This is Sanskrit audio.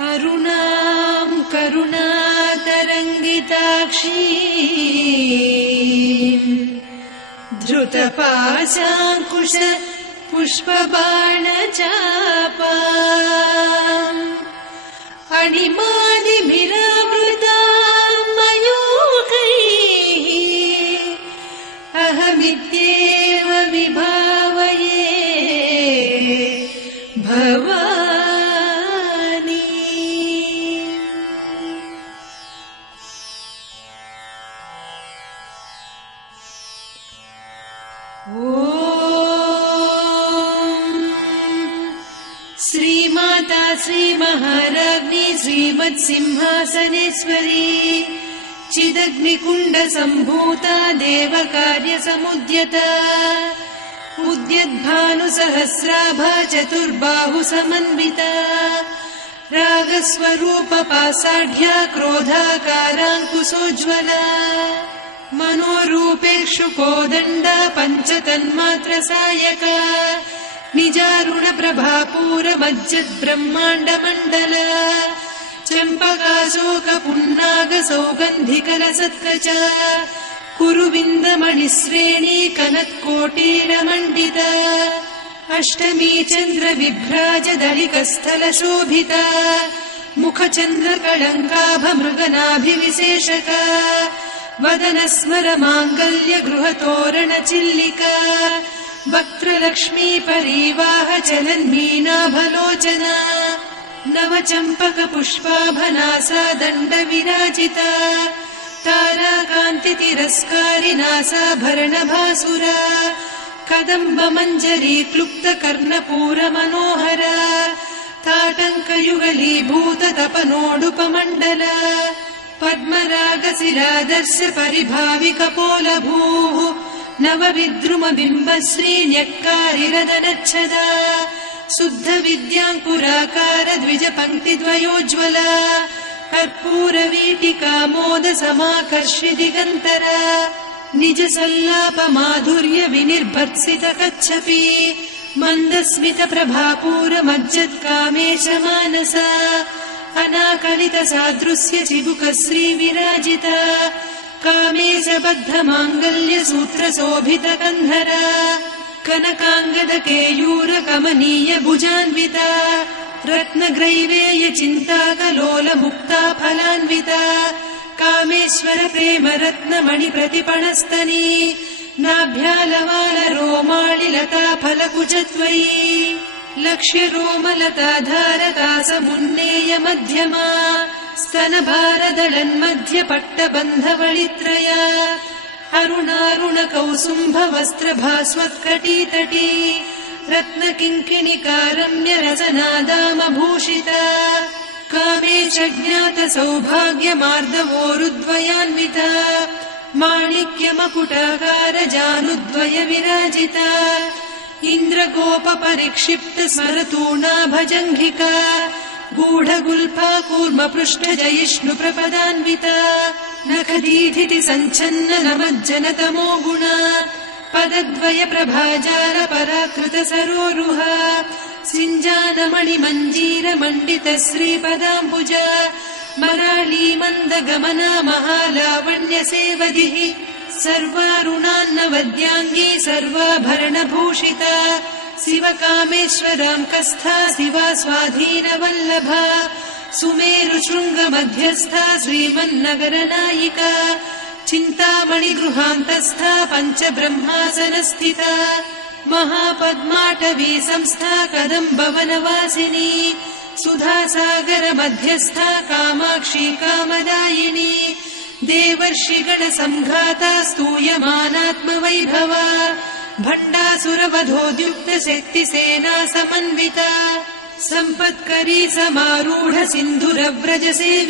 अरुणां करुणातरङ्गिताक्षीं धृतपाशाङ्कुश पुष्पबाणचापाम् अणिमादिभिरावृतां मयूखैः अहमित्येव विभावये भवानी। श्रीमाता श्रीमहाराज्ञी श्रीमत्सिंहासनेश्वरी चिदग्निकुण्डसम्भूता देवकार्यसमुद्यता उद्यद्भानुसहस्राभा चतुर्बाहुसमन्विता रागस्वरूपपासाढ्या क्रोधाकाराङ्कुशोज्ज्वला मनोरूपेक्षुकोदण्डा पञ्चतन्मात्रसायका निजारुणप्रभापूरमज्जद्ब्रह्माण्डमण्डला चम्पकाशोकपुन्नागसौगन्धिकलसत्कचा कुरुविन्दमणिश्रेणी कनत्कोटीरमण्डिता अष्टमी चन्द्रविभ्राजदलिकस्थलशोभिता मुखचन्द्रकळङ्काभमृगनाभिविशेषका वदनस्मरमाङ्गल्यगृहतोरणचिल्लिका वक्त्रलक्ष्मी परीवाह चलन्मीनाभलोचना नवचम्पकपुष्पाभनासा दण्डविराजिता ताराकान्तितिरस्कारिनासाभरणभासुरा कदम्बमञ्जरी क्लुप्तकर्णपूरमनोहरा ताटङ्कयुगलीभूततपनोडुपमण्डला पद्मरागशिरादर्श परिभाविकपोलभूः नवविद्रुमबिम्बश्रीन्यक्कारिरदनच्छदा शुद्धविद्याङ्कुराकार द्विजपङ्क्तिद्वयोज्ज्वला कर्पूरवीटिकामोदसमाकर्षि दिगन्तरा निजसल्लापमाधुर्य विनिर्भर्त्सितकच्छपि मन्दस्मितप्रभापूरमज्जत्कामेशमानसा अनाकलितसादृश्य चिबुकश्रीविराजिता कामेशबद्धमाङ्गल्यसूत्रशोभितकन्धरा कनकाङ्गदकेयूरकमनीयभुजान्विता रत्नग्रैवेयचिन्ताकलोलमुक्ता फलान्विता कामेश्वरप्रेमरत्नमणिप्रतिपणस्तनी नाभ्यालवालरोमालिलता फलकुचत्वयी लक्ष्यरोमलताधारतासमुन्नेयमध्यमा स्तनभारदळन्मध्यपट्टबन्धवळित्रया अरुणारुणकौसुम्भवस्त्रभास्वत्कटीतटी रत्नकिङ्किणिकारम्यरसनादामभूषिता कामेशज्ञातसौभाग्यमार्दवोरुद्वयान्विता माणिक्यमकुटाकारजानुद्वय विराजिता इन्द्रगोपपरिक्षिप्तस्मरतूणाभजङ्घिका गूढगुल्फा कूर्मपृष्ठजयिष्णुप्रपदान्विता नखदीधिति सञ्छन्न नमज्जनतमो गुणा पदद्वयप्रभाजालपराकृतसरोरुहा सिञ्जानमणिमञ्जीरमण्डितश्रीपदाम्बुजा मराळीमन्दगमना महालावण्यसेवधिः सर्वारुणान्नवद्याङ्गी सर्वाभरणभूषिता शिवकामेश्वराङ्कस्था शिवा स्वाधीनवल्लभा सुमेरुशृङ्गमध्यस्था श्रीमन्नगरनायिका चिन्तामणिगृहान्तस्था पञ्चब्रह्मासनस्थिता महापद्माटवी संस्था कदम्बवनवासिनी सुधासागरमध्यस्था कामाक्षी कामदायिनी देवर्षिगणसङ्घाता स्तूयमानात्मवैभवा भण्डासुरवधोद्युक्तशक्तिसेना समन्विता सम्पत्करी समारूढ सिन्धुरव्रजसेवि